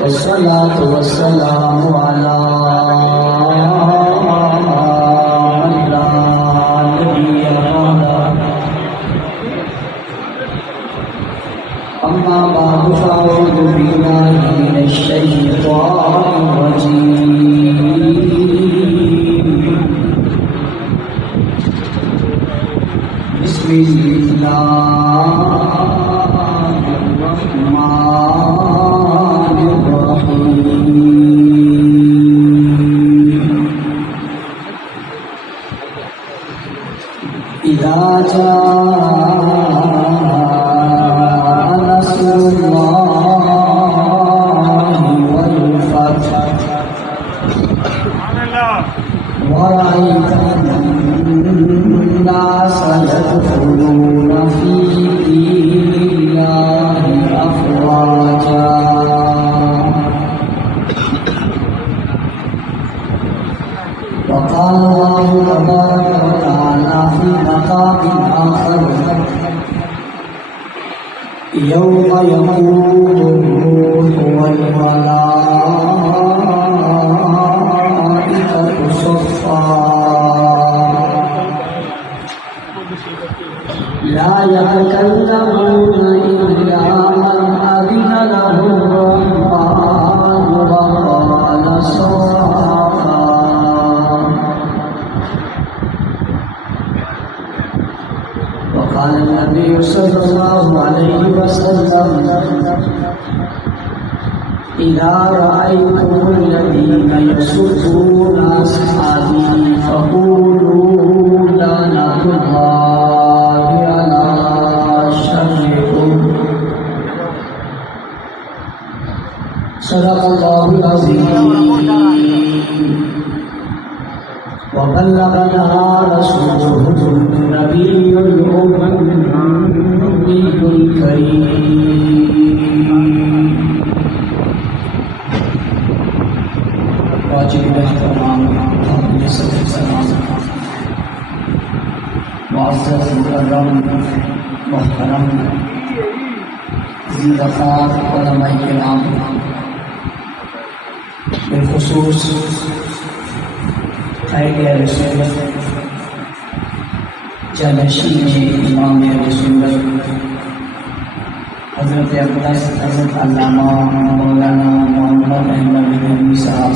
वस्सलातु वस्सलामु अला मन ला नबिय्य बअदा अम्मा बअदु फ़अऊज़ु बिल्लाहि मिनश शैतानिर रजीम इज़ा जाअ नस्रुल्लाहि वल फ़त्ह वरअयतन-नास यदख़ुलूना फ़ी दीनिल्लाहि अफ़वाजा वक़ाल अल्लाहु तबारक व तआला फ़ी मक़ामिन आख़र यौम यक़ूलु रूहु वल मलाइकतु सफ़्फ़ा ला यतकल्लमूना इल्ला मन अज़िन लहु र-रहमानु व क़ाल सवाबा وقال النبي صلى الله عليه وسلم إذا رأيتم الذين يسبون أصحابي فقولوا لعنة الله على شركم صدق الله العظيم وبلغنا رسوله النبي الأمي الكريم واجب الاحترام सलाम मुअज़्ज़ज़ मुकर्रम मुहतरम ज़िंदफ़ात उलमाए किराम बिलख़ुसूस जानशीन इमाम सुन्नत हज़रत अक़दस हज़रत अल्लामा मौलाना मोहम्मद अहमद गंगोही साहब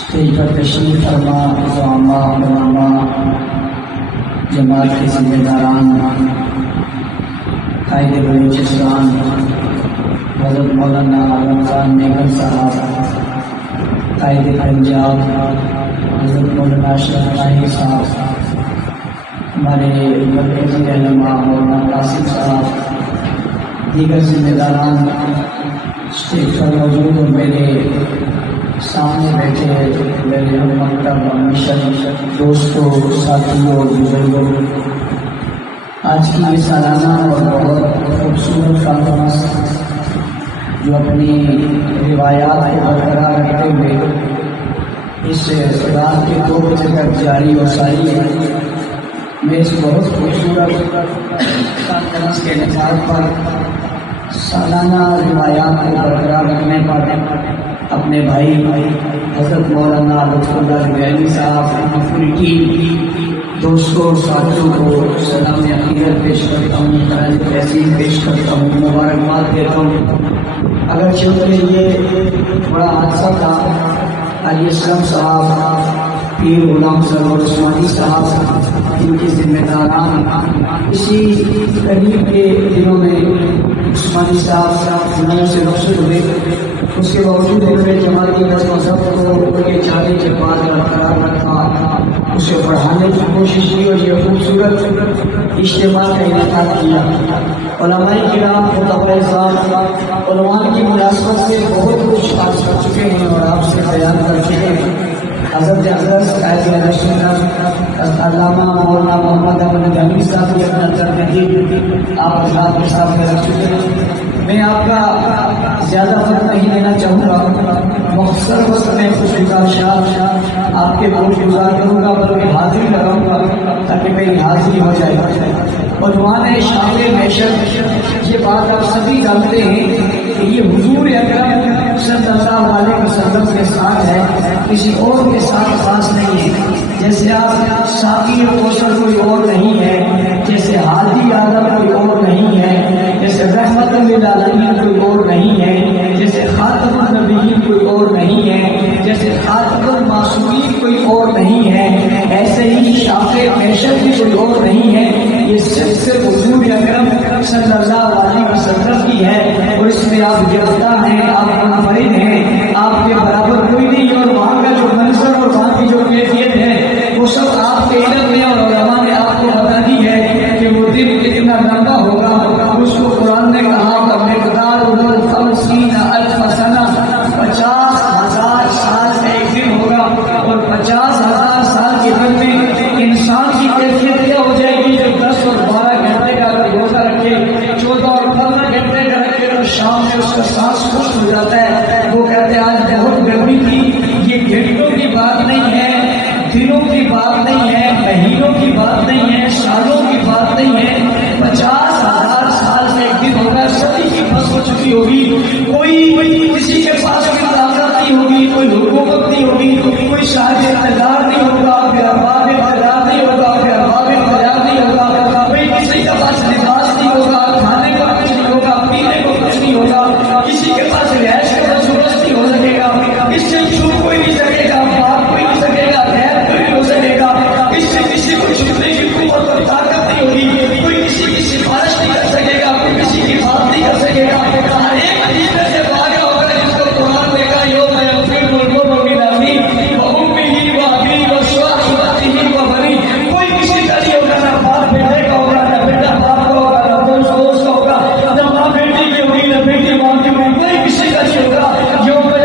स्टेज पर तशरीफ़ फरमा उलमा उलमा जमात के ज़िम्मेदारान कायद बलूचिस्तान हज़रत मौलाना आलम खान नेगल साहब कायद पंजाब हज़रत मौलाना अशरफ ताहिर साहब हमारे मरकज़ी रहनुमा मौलाना कासिम साहब दीगर ज़िम्मेदारान स्टेज पर मौजूद और मेरे सामने बैठे मेरे हम मकतब मिशन दोस्तों साथियों बुजुर्गों आज की ये सालाना और बहुत खूबसूरत कॉन्फ्रेंस जो अपनी रिवायात को बरकरार रखते हुए इस रात के 2 बजे तक जारी और सारी है। मैं इस बहुत खूबसूरत कॉन्फ्रेंस के निज़ाम पर सालाना रिवायात को बरकरार रखने पर अपने भाई हज़रत मौलाना लुत्फ़ुल्लाह ज़ुबैरी साहब पूरी टीम दोस्तों साथियों को सलाम अक़ीदत पेश करता हूँ, ताज़ तहसीन पेश करता हूँ, मुबारकबाद देता हूँ। अगर चूँकि ये बड़ा हादसा था अली असलम साहब पीर गुलाम सरवर उस्मानी साहब इनके जिम्मेदारान इसी करीब के दिनों में उस्मानी साहब दुनिया से रुखसत हुए, उसके बावजूद उन्होंने जमात के मजहब को उनके जाने के बाद बरकरार रखा, उसे बढ़ाने की कोशिश की और ये खूबसूरत इज्तिमा का इनेकाद किया। उलमाए किराम की मुनासबत से बहुत कुछ बात कर चुके हैं और आपसे बयान कर चुके हैं। अल्लामा मौलाना मोहम्मद अहमद गनी साहब भी अपना तरकीब आप साथ के साथ रख चुके हैं। मैं आपका ज़्यादा वक्त नहीं लेना चाहूँगा, मुख्तसर वक्त में कुछ विकासात आपके बहुत गुजार करूँगा, बल्कि हाजिरी लगाऊँगा ताकि मेरी हाजिरी हो जाए। और वहाँ है शामिल मैशर, ये बात आप सभी जानते हैं कि ये हुजूर अकरम सल्लल्लाहु अलैहि वसल्लम के साथ है, किसी और के साथ खास नहीं है। जैसे आप साकी कौशल कोई और नहीं है, जैसे हादी आदम कोई और नहीं है, जैसे रहमतुल लिल आलमीन कोई और नहीं है, जैसे खातमुन नबिय्यीन कोई और नहीं है, जैसे खातमुल मासूमीन कोई और नहीं है, ऐसे ही शाफ़े महशर भी कोई और नहीं है। ये सिर्फ हुजूर अकरम सल्लल्लाहु अलैहि वसल्लम की है और इसमें आप गिरफ्तार हैं, आप मुनफरिद हैं, आपके बराबर कोई नहीं। और वहाँ का जो मंजर और वहाँ की जो कैफियत है वो सब आपके इल्म में और उलमा ने आपको बता दी है कि वो दिन कितना लंबा होगा। उसको कुरान ने कहा मिक़दारुहु 50,000 सना, 50,000 साल का एक दिन होगा। और 50,000 साल के दिन में इंसान की कैफियत क्या हो जाएगी? जो 10 और 12 घंटे का अगर रोजा रखे, 14 और 15 घंटे का रखे तो शाम में उसका सांस खुश्क हो जाता है। वो कहते हैं आज बहुत गर्मी थी। ये घंटों की बात नहीं है, दिनों की बात नहीं है, महीनों की बात नहीं है, सालों की बात नहीं है। 50,000 साल का एक दिन होगा, सभी की बस हो चुकी होगी। कोई किसी के पास कोई ताकत नहीं होगी, कोई हुकूमत नहीं होगी, कोई साहिब इक़्तिदार नहीं होगा, फिर अरबाब इक़्तिदार नहीं होगा, फिर अरबाब इक़्तिदार नहीं होगा, कोई किसी के पास लिबास नहीं होगा, खाने को कुछ नहीं होगा, पीने को कुछ नहीं होगा, किसी के पास रिहाइश का बंदोबस्त नहीं हो सकेगा, इससे छू कोई नहीं सकेगा, बात कोई नहीं सकेगा, गैर कोई नहीं हो सकेगा, इससे किसी को छूने की कुव्वत और ताकत नहीं होगी, कोई किसी की सिफारिश नहीं कर सकेगा, कोई किसी की बात नहीं कर सकेगा। हर एक अजीब से भागा होगा जिसको कुरान ने कहा यो मैं फिर मुल्को मिन अबी व उम्मिही व अबी व साहिबतिही व बनी। कोई किसी का नहीं होगा, ना बाप बेटे का होगा, ना बेटा बाप का होगा, ना दोस्त दोस्त का होगा, ना माँ बेटी की होगी, ना बेटी माँ की होगी, कोई किसी का नहीं होगा। यो मैं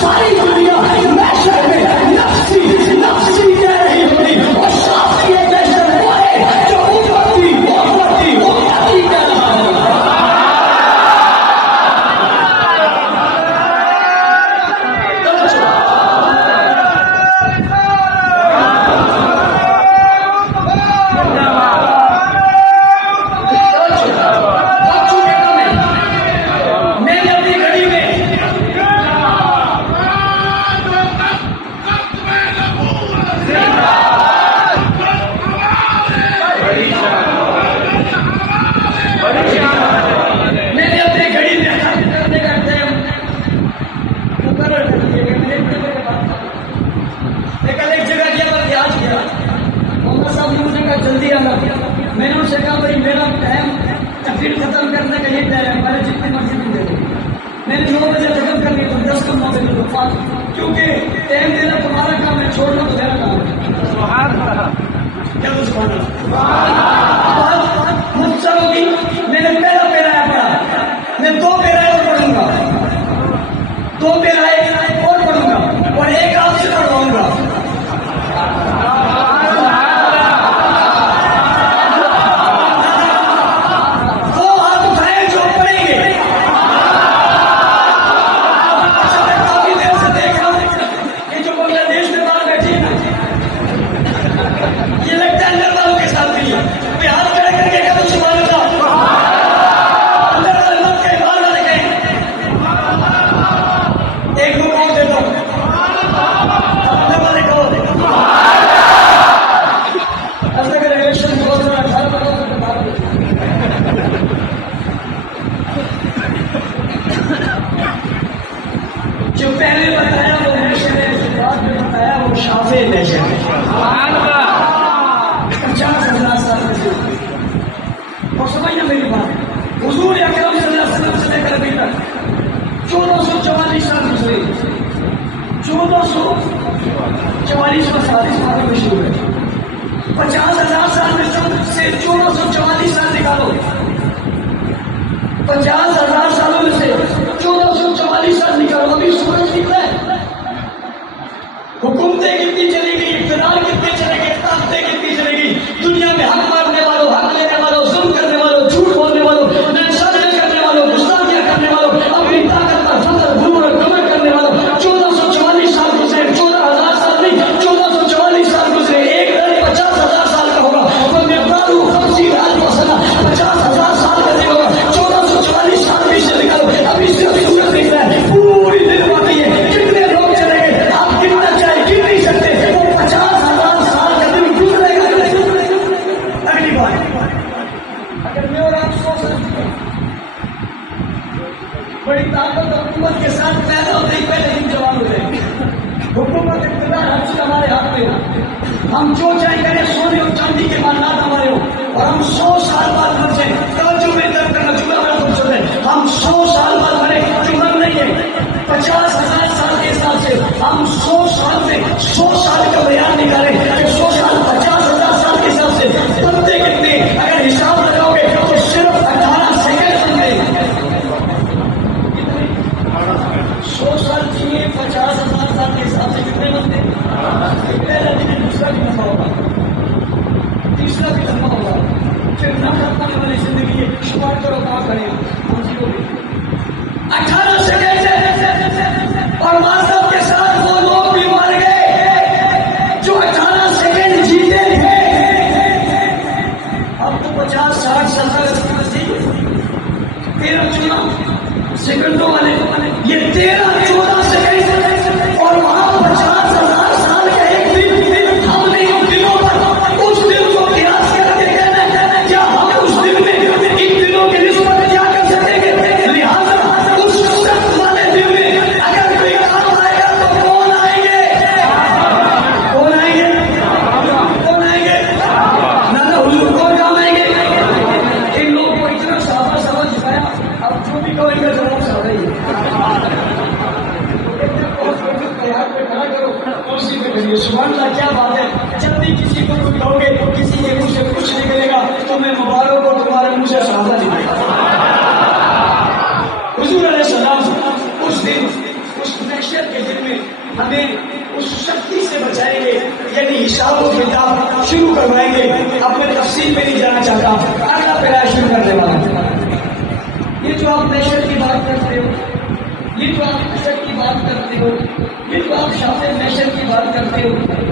सारी दुनिया महशर में नफ्सी नफ्सी कह रही होगी और शाफी ये महशर वो है जो उम्मती कह रहा है। जल्दी आना। मैंने उनसे कहा भाई मेरा टाइम तकरीर खत्म करने का ये टाइम है, हमारे जितनी मर्जी तुम दे दो। मैंने 9 बजे खत्म कर लिया, तुम 10 कम 9 बजे दो, क्योंकि टाइम देना तुम्हारा काम है, छोड़ना तो मेरा काम है। क्या कुछ मुझसे होगी। मैंने पहला पैराया पढ़ा, मैं 2 पैराए और पढ़ूंगा, 2 पैराए और पढ़ूंगा और एक आपसे पढ़वाऊंगा। जो पहले बताया वो नशर है, जो बाद में बताया वो शाफे नशर है। 50,000 साल में और समझना मेरी बात, हुजूर अकरम सल्लल्लाहु अलैहि वसल्लम से लेकर अभी तक 1444 साल गुजरे। 1444 में 40 साल में शुरू है। 50,000 साल में से 1444 साल निकालो, 50,000 सालों में से 1444 साल निकालो। अभी सूरज निकला है, हुकूमतें कितनी चलेगी, इक़्तिदार कितने चलेंगे, ताकतें कितनी चलेगी, दुनिया में हक मारने वालों, हक लेने वालों, जुल्म करने वालों, झूठ बोलने वालों, नाइंसाफियां करने वालों, गुस्ताखियां करने वालों, अपनी ताकत पर फख्र गुरूर और कमर करने वालों। 1444 साल गुजरे, 14,000 साल नहीं, 1444 साल गुजरे। एक दिन 50,000 साल का होगा, तो मिक़दारू 50,000 साल 50,000 साल का नहीं होगा। 1444 साल भी से निकालो, अभी सिर्फ सूरज दिख रहा है, पूरी दिन बाकी है। कितने लोग चलेंगे आप गिनना चाहे गिन नहीं सकते, वो 50,000 साल का दिन गुजरेगा। अगली बार अगर मैं और आप सोच सकते हैं, बड़ी ताकत और हुकूमत के साथ पैदा होते ही पहले दिन जवान हो जाएंगे। हुकूमत इक़्तिदार हर चीज हमारे हाथ में हो, हम जो चाहे करें, सोने और चांदी के मामलात हमारे हो, और हम 100 साल बाद मर जाए। तवज्जो में दर्द करना जुमला मेरा खूब चल रहा है, हम 100 साल बाद मरे, जुमला नहीं है। 50,000 साल के हिसाब से हम 100 साल में 100 साल का बयान निकालें कि 100 साल 50,000 साल के हिसाब से बनते कितने, अगर हिसाब लगाओगे तो सिर्फ 18 सेकंड बनते। 100 साल चाहिए, 50,000 साल के हिसाब से कितने बनते? पहला दिन दूसरा भी लंबा होगा, तीसरा भी लंबा होगा, फिर न खत्म वाली जिंदगी है। शुमार करो कहाँ खड़े हो, 18 सेकंड और मासब के साथ वो लोग भी मर गए जो 18 सेकंड जीते थे। अब तो 50, 60, 70 13 14 सेकंडों वाले, ये 13-14 सेकंड और वहां 50,000 साल का एक दिन। हमने इन दिनों पर उस दिन को कियास करके कहना, क्या हम उस दिन में इन दिनों के निस्बत क्या कर सकेंगे? लिहाजा उस सख्त वाले दिन में अगर कोई काम आएगा तो कौन आएंगे? कौन आएंगे? कौन आएंगे? ना हुजूर कौन काम आएंगे? इन लोगों को इतना साफा समझ पाया, अब जो भी कहो इनका जवाब साफ ही है। सुभान अल्लाह, क्या बात है। जब भी किसी को कुछ कहोगे, किसी के मुंह से कुछ निकलेगा तो मैं मुबारक को तुम्हारे मुंह से शहादा निकलेगा। हुजूर अलैहिस्सलाम उस दिन उस महशर के दिन में हमें उस शक्ति से बचाएंगे, यानी हिसाब और किताब शुरू करवाएंगे। अब मैं तफसील में नहीं जाना चाहता, अगला पैरा शुरू करने वाला हूं। ये जो आप महशर की बात करते हो, ये जो आप महशर की बात करते हो, ये जो आप शाफ़े महशर की बात करते हो,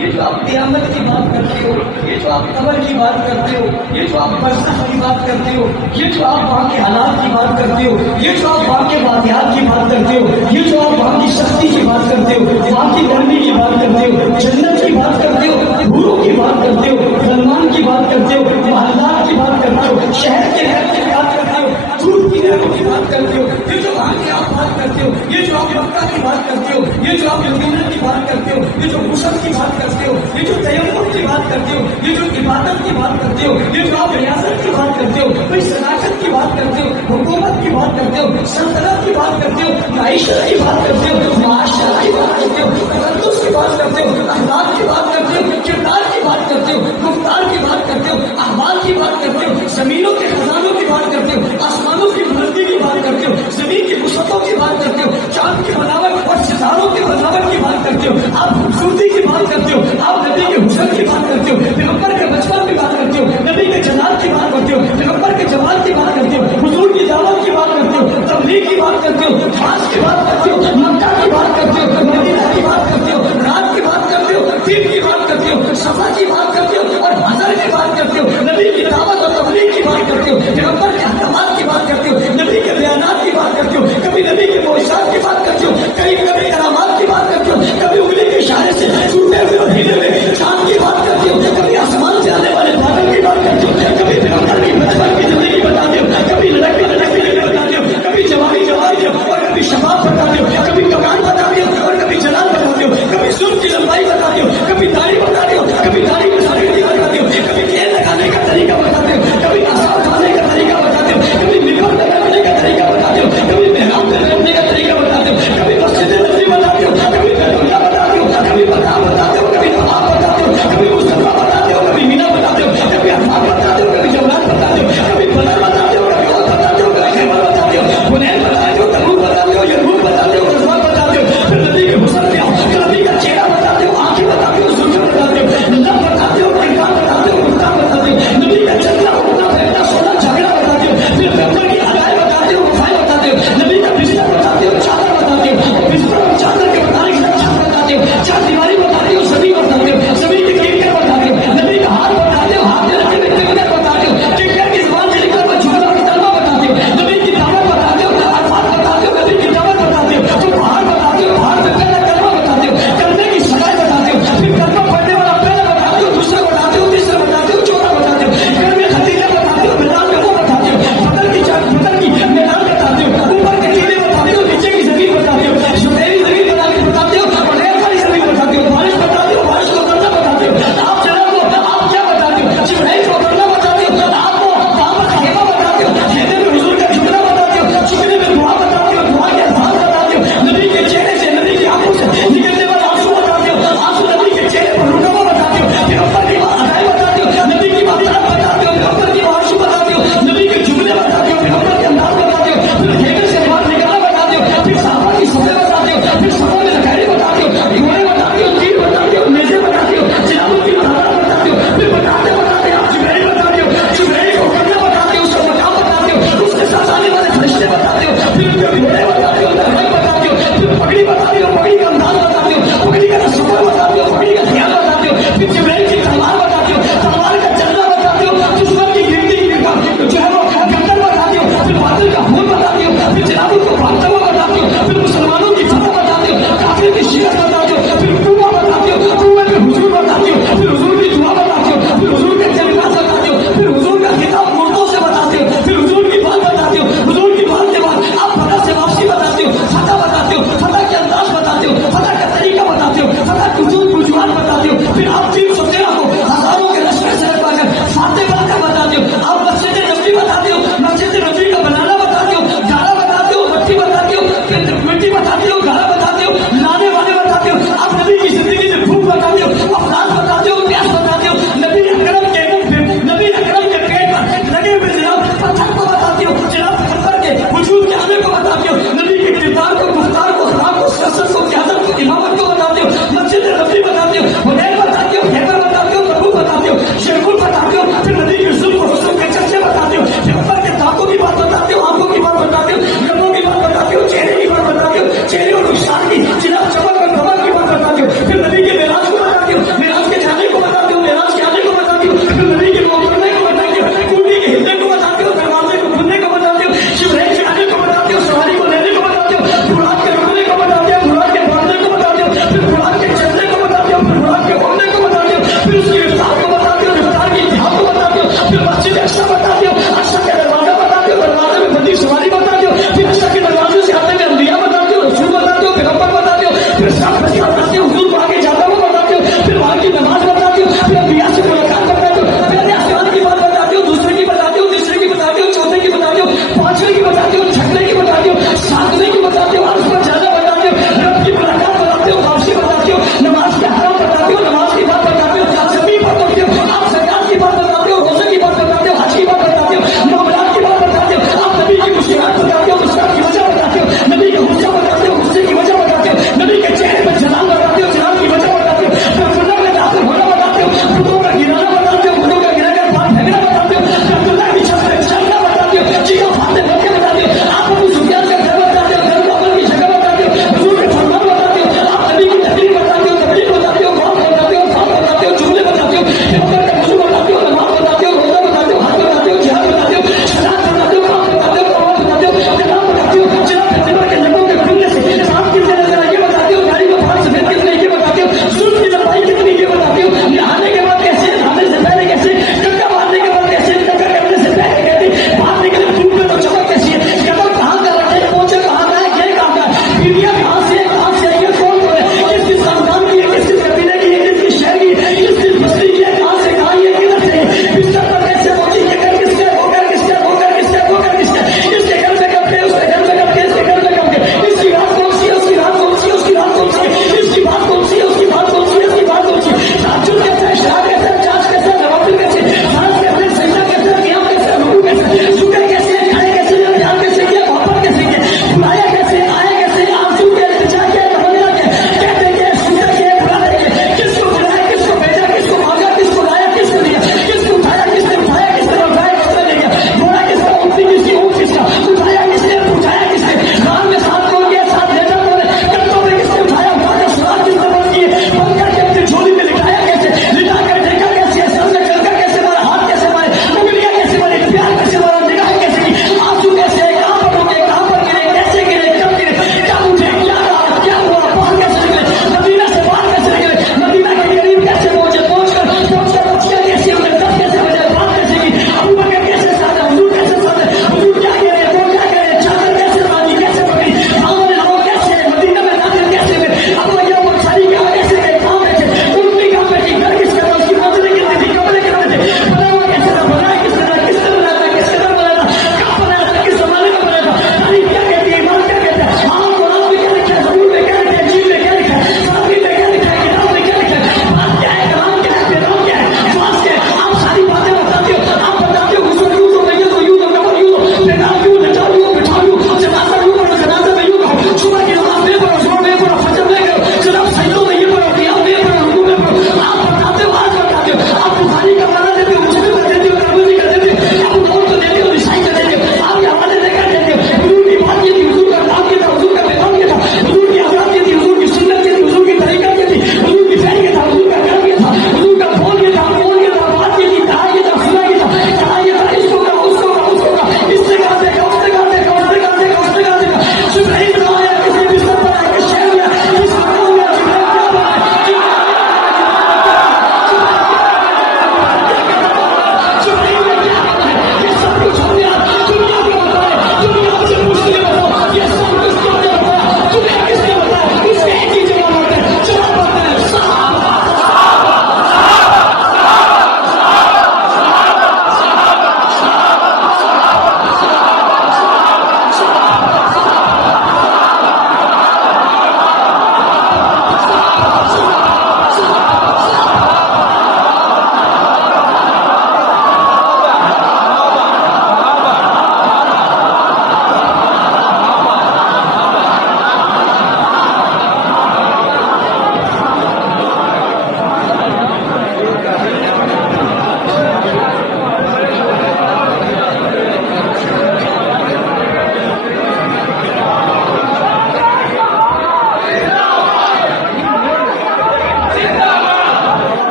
ये जो आप क़यामत की बात करते हो, ये जो आप कब्र की बात करते हो, ये जो आप बरज़ख की बात करते हो, ये जो आप वहाँ के हालात की बात करते हो, ये जो आप वहाँ के वाक़यात की बात करते हो, ये जो आप वहाँ की सख्ती की बात करते हो, वहाँ की गर्मी की बात करते हो, जन्नत की बात करते हो, हूरों की बात करते हो, सलमान की बात करते हो, मोहल्लात की बात करते हो, शहर के रहने की बात करते हो, दूध की नहरों की बात करते हो, ये जो वहाँ की आप बात करते हो, ये जो आप मक्का की बात करते हो, ये जो आप मदीना की बात करते हो, ये जो गुस्ल की बात करते हो, ये जो तयम्मुम की बात करते हो, ये जो इबादत की बात करते हो, ये जो आप रियासत की बात करते हो, कोई सदाकत की बात करते हो, हुकूमत की बात करते हो, सल्तनत की बात करते हो, माइशत की बात करते हो, माशरा की बात करते हो, तकद्दुस की बात करते हो, अखलाक की बात करते हो, किरदार की बात करते हो, गुफ्तार की बात करते हो, अहवाल की बात करते हो, जमीनों के खजानों की बात करते हो, आसमानों की बुलंदी की बात करते हो, जमीन की वसअतों की बात करते हो, चांद की बनावट और सितारों की बनावट की बात करते हो, आप खूबसूरती की बात करते हो, आप नबी के हुस्न की बात करते हो, पैगंबर के बचपन की बात करते हो, नबी के जलाल की बात करते हो, पैगंबर के जमाल की बात करते हो, हुजूर की दावत की बात करते हो, तबलीग की बात करते हो, खास की बात करते हो, मक्का की बात करते हो,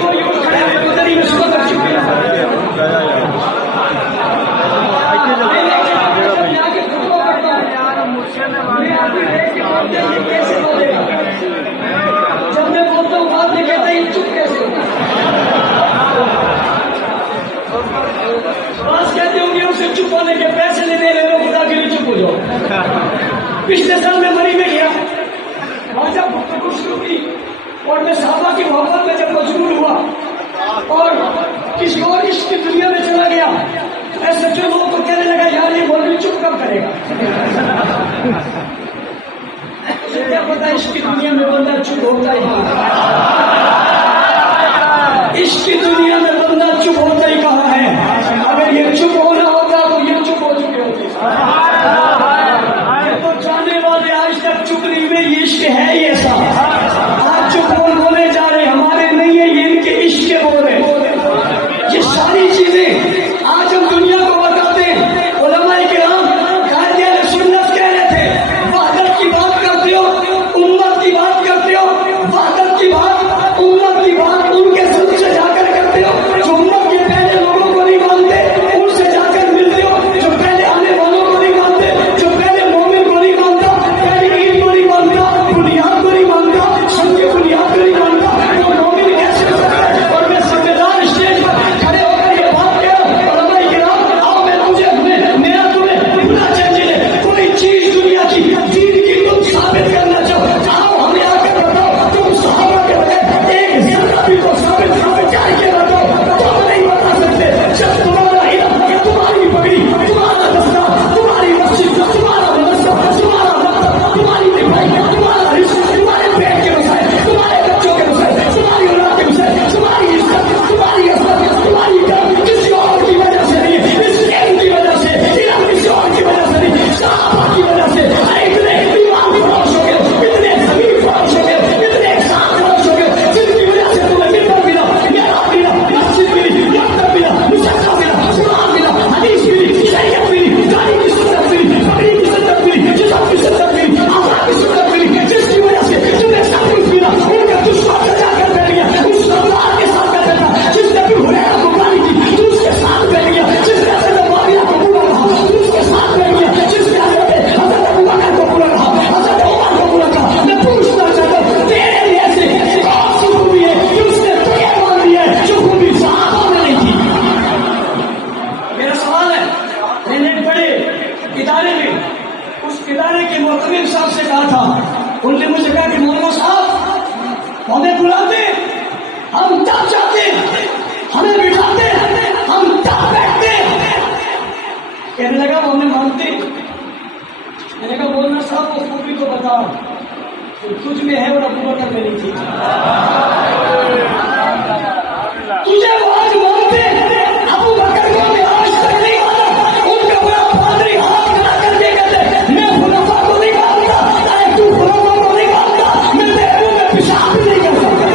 को यूज खड़े हैं उधर ही में शुरू कर चुके हैं। कैसे बोलेगा जब मैं बोलता हूँ बात नहीं कहता ये चुप कैसे होगा? बात कहते होंगे उसे चुप होने के पैसे नहीं दे रहे हो खुदा के लिए चुप हो जाओ। पिछले साल में मरी में गया और जब खुशबू की और मैं साहबा की मोहब्बत में जब मजबूर हुआ और किसी और इश्क की दुनिया में चला गया, ऐसे जो लोग को कहने लगा यार ये मौलवी चुप कब करेगा? मुझे क्या पता इश्क की दुनिया में बंदा चुप होता ही इश्क की दुनिया में बंदा चुप होता ही कहाँ है? अगर ये चुप होना होता तो ये चुप हो चुके होते। ये तो जाने वाले आज तक चुप नहीं हुए, ये इश्क है ही ऐसा। आज जो बोले जा रहे हमारे नहीं है, ये इनके इश्क के बोल रहे। ये सारी चीजें आज हम दुनिया को बताते हैं। उलमाए किराम कायदे अहले सुन्नत कह रहे थे वहदत की बात करते हो, उम्मत की बात करते हो, वहदत की बात उम्मत की बात उनके संग से जाकर करते हो जो उम्मत के पहले लोगों को नहीं मानते, उनसे जाकर मिलते हो जो पहले आने वालों को नहीं मानते, जो पहले मोमिन को नहीं मानता, पहले ईद को नहीं मानता, बुनियाद को नहीं मानता, सबकी बुनियाद को नहीं मानता, वो मोमिन कैसे हो सकता है? और मैं संविधान स्टेज पर खड़े होकर ये बात कह रहा हूँ उलमाए किराम आओ मैं तुझे मेरा तुम्हें पूरा चेंजिले कोई चीज दुनिया की दीन की तुम साबित करना चाहो, आओ हमें आकर बताओ तुम सहाबा के बगैर एक जरा भी को साबित करके बताओ, तुम नहीं बता सकते। जब तुम्हारा इल्म, तुम्हारी पगड़ी, तुम्हारा दस्ता, तुम्हारी मस्जिद, तुम्हारा मदरसा, तुम्हारा मकतब, तुम्हारी दिखाई, तुम्हारा रिश्ता, तुम्हारे पेट के मसाइल, तुम्हारे बच्चों के मसाइल, तुम्हारी औलाद के मसाइल, तुम्हारी इज्जत, तुम्हारी असर, तुम्हारी डर किसी और की वजह से नहीं, इस इल्म की वजह से, इल्म किसी और की वजह से नहीं, सहाबा की वजह से। इतने दीवान फरोश हो गए, इतने जमीन फरोश हो गए, इतने साथ फरोश हो गए, जिनकी वजह से तुम्हें मिंबर मिला, मेरा मिला, मस्जिद मिली, मकतब मिला, मुसल्ला मिला, कुरान मिला, हदीस मिली, शरीयत मिली, गाड़ी की सुन्नत मिली, पगड़ी की सुन्नत मिली, जिस्म की सुन्नत मिली, आवाज की सुन्नत मिली, जिसकी वजह से तुम्हें सब कुछ मिला। उनका दुश्मन सजा कर बैठ गया, उस सरदार के साथ कर बैठा जिसने भी हुरैरा को गाली दी, तू उसके साथ बैठ गया, जिसने हजरत मुआविया को बुरा कहा, तू उसके साथ बैठ गया, जिसने हजरत अबू बकर को बुरा कहा, हजरत उमर को बुरा कहा। मैं पूछना चाहता हूँ तेरे ऐसे कौन सी खूबी है कि उसने तुझे मान लिया है जो खूबी सहाबा में नहीं थी? मेरा सवाल है, मैंने पढ़े इदारे में, उस इदारे के मोहतमिम साहब से कहा था, उनने मुझे कहा कि मौलाना साहब हमें बुलाते हम तब जाते, हमें बिठाते हम तब बैठते। कहने लगा वो हमें मानते। मैंने कहा मौलाना साहब वो खूबी को बता जो तुझ में है और अबू बकर में नहीं थी। तुझे वो आज मानते, अबू बकर को मैं आज तक नहीं माना। उनका बड़ा पादरी हाथ खड़ा करके कहते मैं खुलाफा को नहीं मानता, अरे तू खुलाफा को नहीं मानता, मैं तेरे मुंह में पेशाब भी नहीं कर सकता।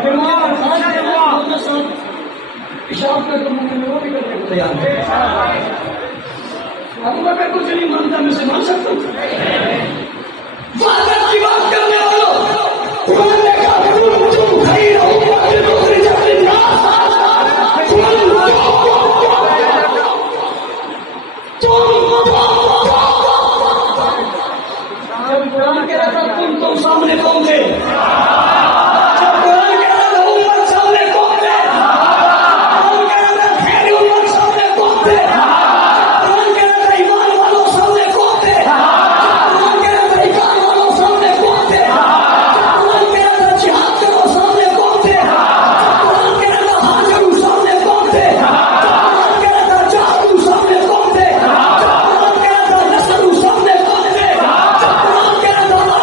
अगर मार खान के मौलाना साहब पेशाब कर तो मुंह में वो भी करने को तैयार है। अबू बकर को जो नहीं मानता मैं उसे मान सकता हूँ? वादत की बात करने वालों, कुरान ने कहा तुम खैर उम्मतिन उखरिजत लिन्नास, जब कुरान कह रहा था तुम सामने कौन थे? जब कुरान कह रहा था उम्मत सामने कौन थे? कुरान कह रहा था खैर उम्मत सामने कौन थे? कुरान कह रहा था ईमान वालों सामने कौन थे? कुरान कह रहा था ईमान वालों सामने कौन थे? कुरान कह रहा था जिहाद करो सामने कौन थे? कुरान कह रहा था हाजिरू सामने कौन थे? कुरान कह रहा था जादू सामने कौन थे? कुरान कह रहा था नसरू सामने कौन थे? कुरान कह रहा था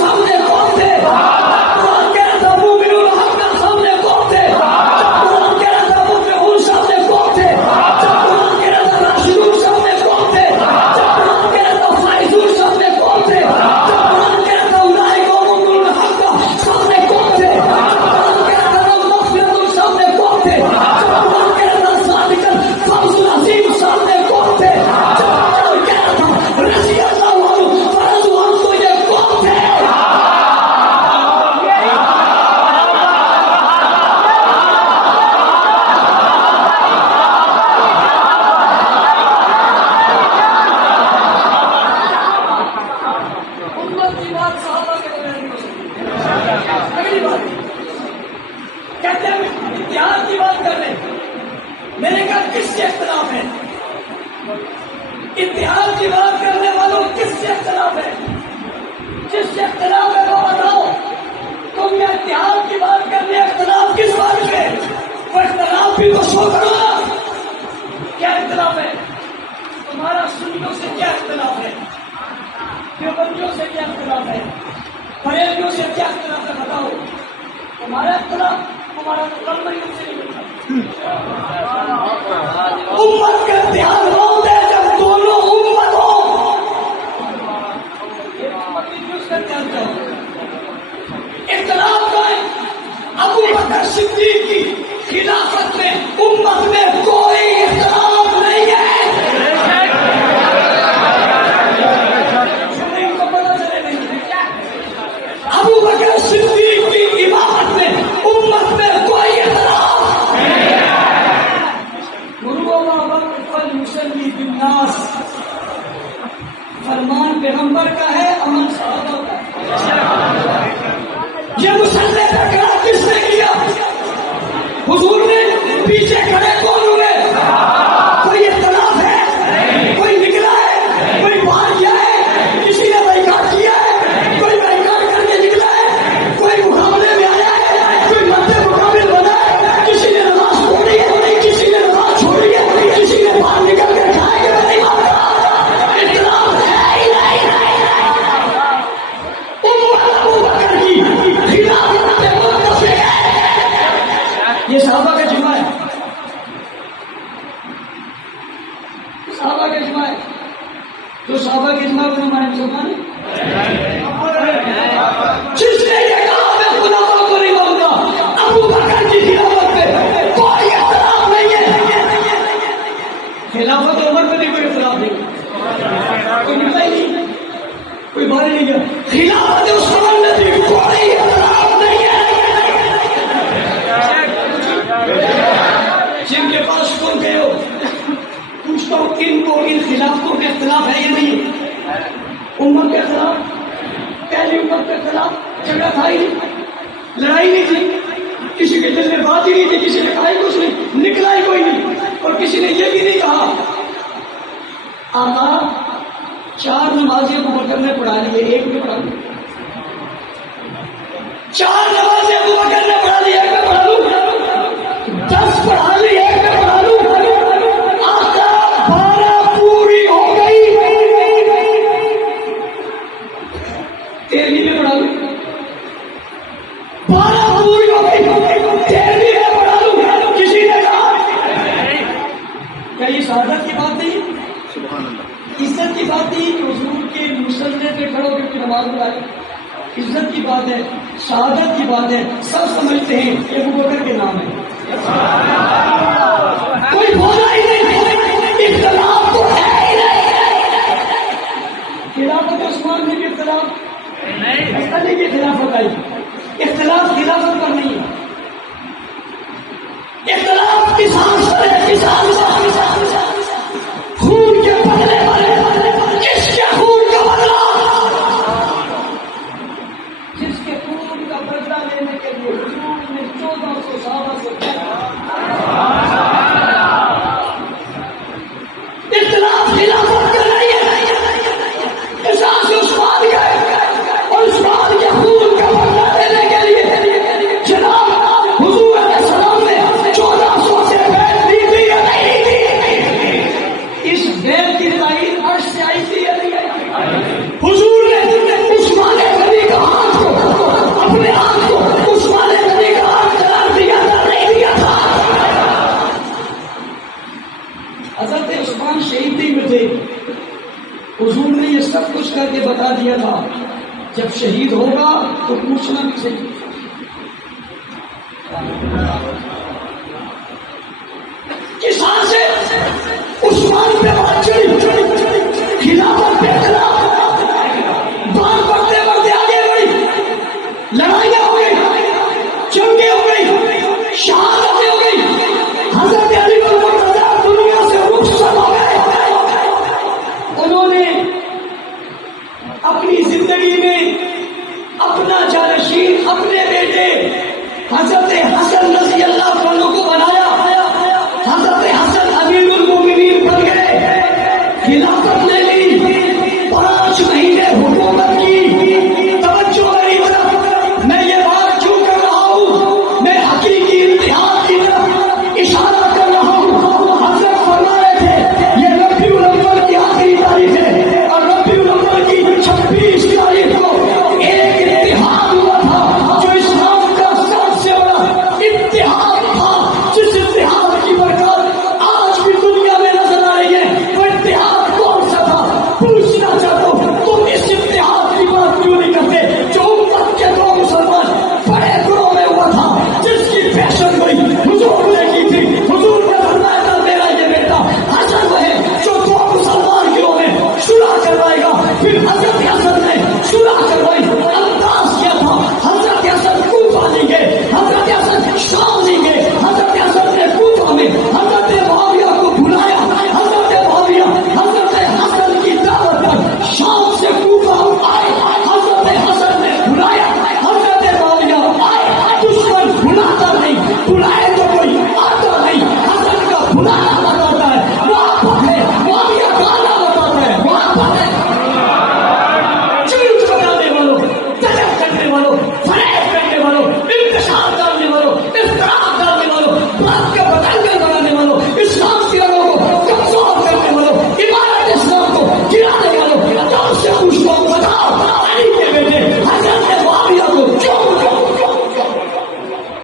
सामने कौन थे? बरेलियों से क्या इख्तिलाफ है? बरेलियों से क्या इख्तिलाफ है बताओ? तुम्हारा इख्तिलाफ तुम्हारा तो कलमरियों से नहीं मिलता। उम्मत का इत्तेहाद बहुत है जब दोनों उम्मत हो। इख्तिलाफ का है अबू बकर सिद्दीक की खिलाफत में उम्मत में कोई इख्तिलाफ नहीं है। अबू बकर सिद्दीक की इमामत में उम्मत में कोई इख्तिलाफ नहीं है। मुसल्ली बिन्नास फरमान पैगंबर का है, अमल सहाबा का है। ये मुसल्ले का खड़ा किसने किया? हुजूर ने। पीछे खड़े कौन हुए? कोई इख्तिलाफ है? कोई निकला है? कोई बाहर गया है? किसी ने बाइकाट किया है? कोई बाइकाट करके निकला है? कोई मुकाबले में आया है? कोई मध्य मुकाबिल बना है? किसी ने नमाज छोड़ी है? किसी ने नमाज छोड़ी है? किसी ने बाहर निकल कर कहा कि मैं नहीं मानता। इख्तिलाफ है ही नहीं। उम्मत अबू बकर की खिलाफत में मुत्तफिक है। ये सहाबा का जुमा है, सहाबा का जुमा है। तो सहाबा के जुमा को हमारे मुसलमान जिसने ये कहा मैं खुलाफा को नहीं मानता, अबू बकर की खिलाफत में कोई इख्तिलाफ नहीं है। खिलाफत उमर में भी कोई इख्तिलाफ नहीं, कोई निकला ही नहीं, कोई बाहर नहीं गया। खिलाफत उस्मान में भी कोई इख्तिलाफ नहीं है। जिनके पास तुम गए हो पूछता हूं इनको इन खिलाफतों के खिलाफ है या नहीं? उम्मत के खिलाफ, पहली उम्मत के खिलाफ झगड़ा था ही नहीं, लड़ाई नहीं थी, किसी के दिल में बात ही नहीं थी, किसी ने कहा ही कुछ नहीं, निकला ही कोई नहीं। और किसी ने यह भी नहीं कहा आका 4 नमाजें अबू बकर ने पढ़ा ली है, एक में पढ़ा ली। 4 नमाजें अबू बकर ने पढ़ा ली, एक में पढ़ा लूं। 10 पढ़ा ली, एक में पढ़ा लूं। आका 12 पूरी हो गई, 13वीं में पढ़ा लूं। 12 पूरी हो गई, 13वीं में पढ़ा लूं। किसी ने कहा क्या ये शहादत की बात नहीं, इज्जत की बात नहीं कि हुजूर के मुसल्ले पे खड़ो करके नमाज पढ़ाई? इज्जत की बात है, शहादत की बात है। सब समझते हैं ये अबू बकर के नाम है, कोई बोला ही नहीं। इख्तिलाफ तो है ही नहीं। खिलाफत उस्मान में भी इख्तिलाफ नहीं, की खिलाफत आई। इख्तिलाफ खिलाफत पर नहीं है, इख्तिलाफ किसान पर है। किसान खून के बदले किसके खून का बदला? जिसके खून का बदला लेने के लिए हुजूर ने 1400 सहाबा से इख्तिलाफ खिलाफत का नहीं है। किसान उस्मान गए और उस्मान के खून का बदला लेने के लिए जनाब हुजूर अलैहिस्सलाम ने 1400 से बैठ ली थी या नहीं ली थी? इस बैठ की तारीफ अर्श से आई थी या नहीं आई? हुजूर ने उस्मान गनी का हाथ को, अपने हाथ को उस्मान गनी का हाथ करार दिया था, नहीं दिया था? हज़रत उस्मान शहीदी में थे, हुजूर ने ये सब कुछ करके बता दिया था जब शहीद होगा तो पूछना भी सही। किसान से उस्मान पे बात चली, खिलाफत पे इख्तिलाफ, बात बढ़ते बढ़ते आगे बढ़ी, लड़ाइयां हो गई, जंगें हो गई, शहादतें हो गई। हज़रत अली और मुर्तज़ा दुनिया से रुखसत हो गए। उन्होंने अपनी जिंदगी में अपना जानशीन, अपने बेटे हज़रत